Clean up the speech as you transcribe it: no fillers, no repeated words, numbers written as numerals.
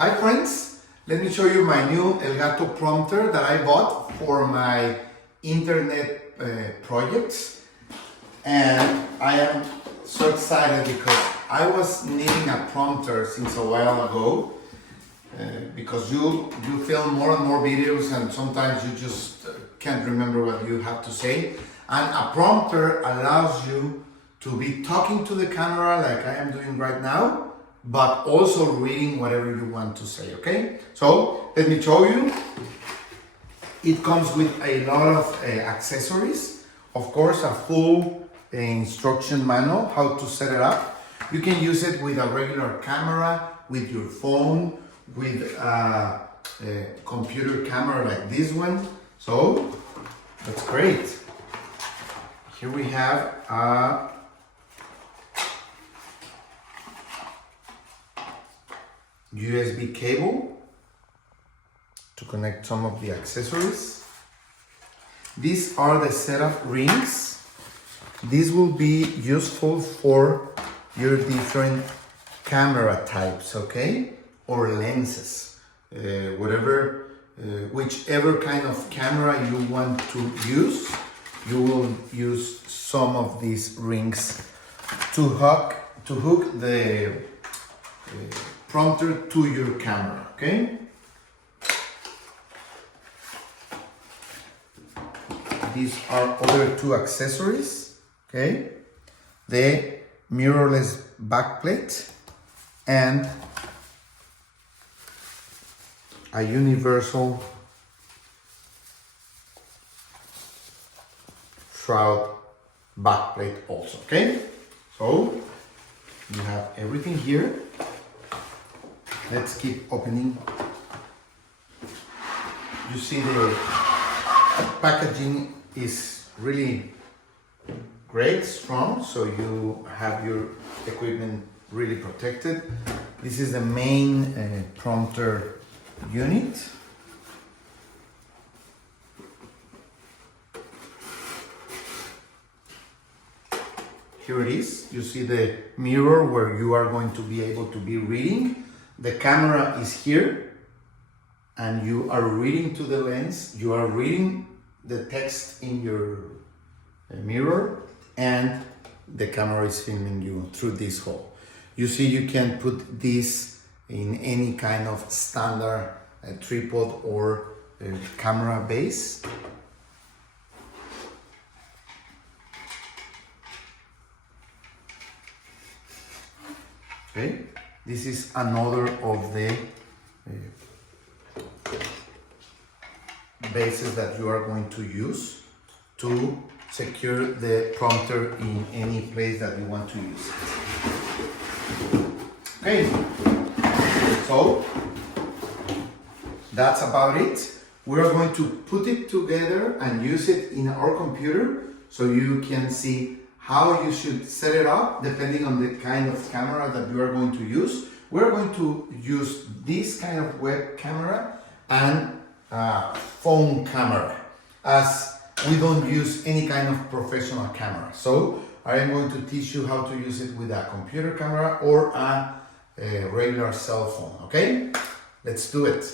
Hi friends, let me show you my new Elgato prompter that I bought for my internet projects, and I am so excited because I was needing a prompter since a while ago because you film more and more videos and sometimes you just can't remember what you have to say, and a prompter allows you to be talking to the camera like I am doing right now, but also reading whatever you want to say, okay? So let me show you. It comes with a lot of accessories. Of course, a full instruction manual, how to set it up. You can use it with a regular camera, with your phone, with a computer camera like this one. So that's great. Here we have a USB cable to connect some of the accessories. These are the setup rings. These will be useful for your different camera types, okay? Or lenses, whichever kind of camera you want to use, you will use some of these rings to hook the prompter to your camera, okay? These are other two accessories, okay? The mirrorless backplate and a universal shroud backplate also, okay? So you have everything here. Let's keep opening. You see the packaging is really great, strong, so you have your equipment really protected. This is the main prompter unit. Here it is. You see the mirror where you are going to be able to be reading. The camera is here and you are reading to the lens. You are reading the text in your mirror and the camera is filming you through this hole. You see, you can put this in any kind of standard tripod or camera base. Okay, this is another of the bases that you are going to use to secure the prompter in any place that you want to use it. Okay, so that's about it. We are going to put it together and use it in our computer so you can see how you should set it up depending on the kind of camera that you are going to use. We're going to use this kind of web camera and phone camera, as we don't use any kind of professional camera. So I am going to teach you how to use it with a computer camera or a regular cell phone, okay? Let's do it.